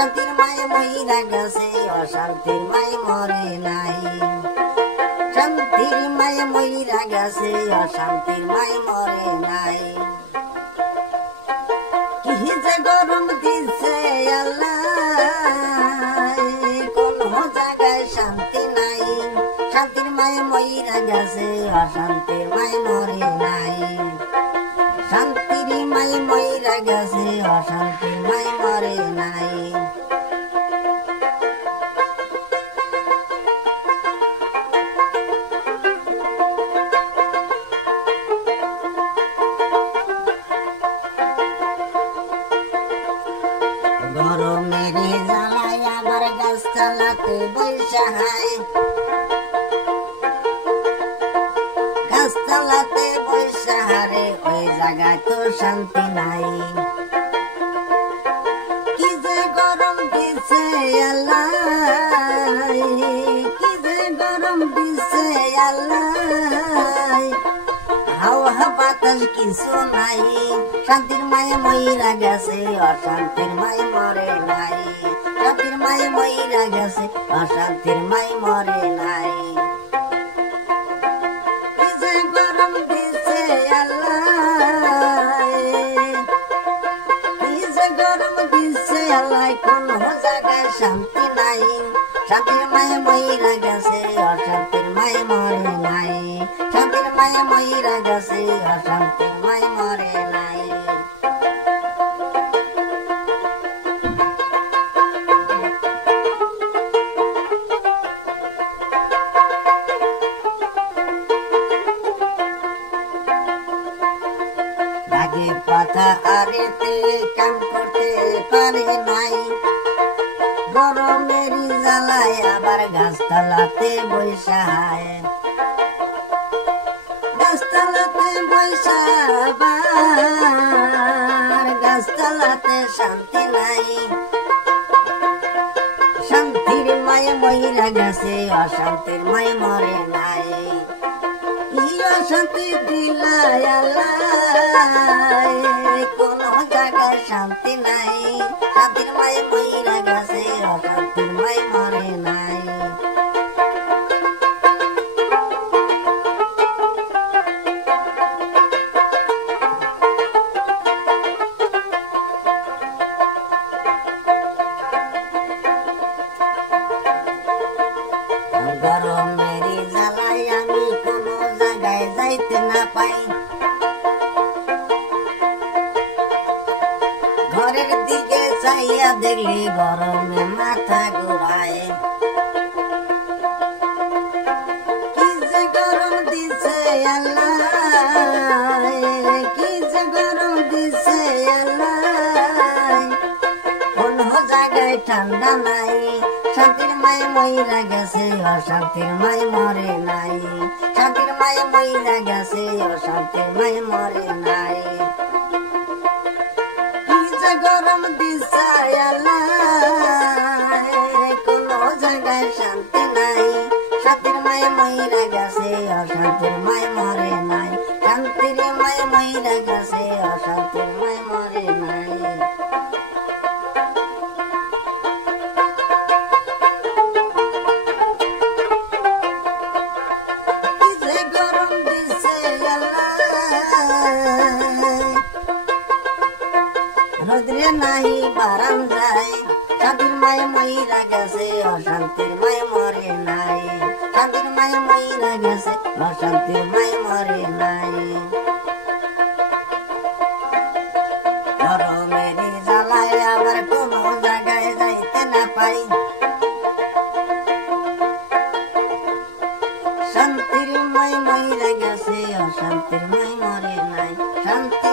শান্তির মায়ে মইরা গেছে অশান্তির মায়ে মরে নাই শান্তির মায়ে মইরা গেছে অশান্তির মায়ে মরে নাই কি যে গরম দিছে আল্লাহ কোন জায়গায় শান্তি নাই শান্তির মায়ে মইরা গেছে অশান্তির মায়ে মরে নাই শান্তির মায়ে মইরা গেছে অশান্তির মায়ে মরে নাই গরমের জ্বালায় আবার গাছতলাতে বইসা হায় গাছতলাতে বইসা হারে ওই জায়গায় তো শান্তি নাই কি যে গরম দিছে আল্লাহ কি যে গরম দিছে আল্লাহ হাওয়া বাতাস কিছু নাই শান্তির মায়ে মইরা গেছে অশান্তির মায়ে মরে নাই শান্তির মায়ে মইরা গেছে অশান্তির মায়ে মরে নাই কি যে গরম দিছে আল্লাহ কি যে গরম দিছে আল্লাহ কোন জায়গায় শান্তি নাই শান্তির মায়ে মইরা গেছে অশান্তির মায়ে মরে নাই শান্তির মায়ে মইরা গেছে অশান্তির মায়ে মরে নাই আগে পাতা আরেতে কাম করতে পারে নাই গরমের জ্বালায় আবার গাছতলাতে বইসা গাছতলাতে বইসা আবার গাছতলাতে শান্তি নাই শান্তির মায়ে মইরা গেছে অশান্তির মায়ে মরে নাই শান্তি দিলাই আল্লাহ কোন জায়গায় শান্তি নাই শান্তির মায়ে মইরা গেছে অশান্তির মায়ে মরে নাই গরমের জ্বালায় আমি কোন জায়গায় যাইতে না পাই ঘরের দিকে চাইয়া দেখলি গরমে মাথা ঘুরায় কি যে গরম দিছে আল্লাহ কি যে গরম দিছে আল্লাহ কোন জায়গায় ঠান্ডা নাই শান্তির মায়ে মইরা গেছে অশান্তির মায়ে মরে নাই শান্তির মায়ে মইরা গেছে অশান্তির মায়ে মরে নাই কি যে গরম দিছে আল্লাহ কোন জায়গায় শান্তি নাই শান্তির মায়ে মইরা গেছে অশান্তির মায়ে মরে নাই শান্তির মায়ে মইরা গেছে অশান্তির মায়ে মরে নাই রোদ্রে নাহি বারাম যায় শান্তির মায়ে মইরা গেছে অশান্তির মায়ে মরে নাই শান্তির মায়ে মইরা গেছে অশান্তির মায়ে মরে নাই গরমের জ্বালায় আবার কোন জায়গায় যাইতে না পাই শান্তির মায়ে মইরা গেছে অশান্তির মায়ে মরে নাই শান্তি